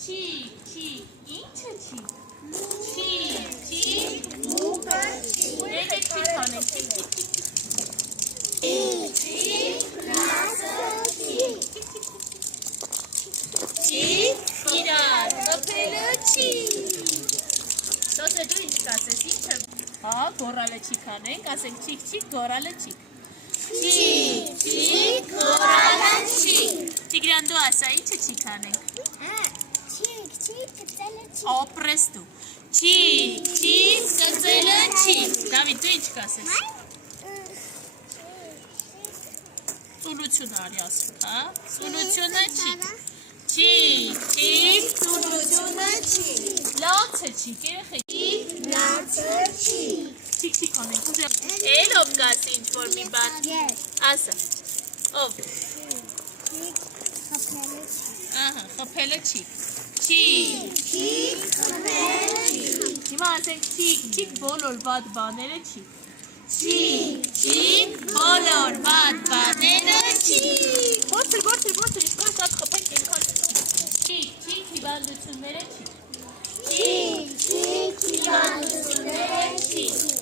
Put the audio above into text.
Չիկ, չիկ, ի՞նչը չիկ։ Չիկ, չիկ, մուկը չիկ։ Եկեք չիկ անենք, չիկ, չիկ, չիկ, չիկ։ Չիկ, լասը չիկ։ Չիկ, իրար, խփելը չիկ։ Սոսը դու ինչ կասես, ինչը։ Հա, գորալը չիկ անենք, ասենք չիկ, չիկ, գորալը չիկ։ Չիկ, չիկ, գորալը չիկ։ Տիգրան դու ասա, ինչը չիկ անենք։ Չիկ, չիկ, կծելը չիկ։ Ապրես դու։ Չիկ, չիկ, կծելը չիկ։ Դավիթ, դու ինչ կասես։ Ծուլություն արի ասում, հա։ Ծուլությունը չիկ։ Չիկ, չիկ, ծուլությունը չիկ։ Լացը չիկ, երեխեք։ Լացը չիկ։ Չիկ, չիկ անենք։ Էլ ով կասի ինչ-որ մի բան։ Ասա։ Ով։ Չիկ, խփելը չիկ։ Ահա, խփելը չիկ։ Չիկ, Չիկ, խփելը չիկ։ հիմա ասենք չիկ, չիկ, բոլոր վատ բաները չիկ։ Չիկ, չիկ, բոլոր վատ բաները չիկ։ Բորցր, ինչքան շատ խփենք, այնքան։ Չիկ, չիկ, հիվանդությունները չիկ։ Չիկ, չիկ, հիվանդությունները չիկ։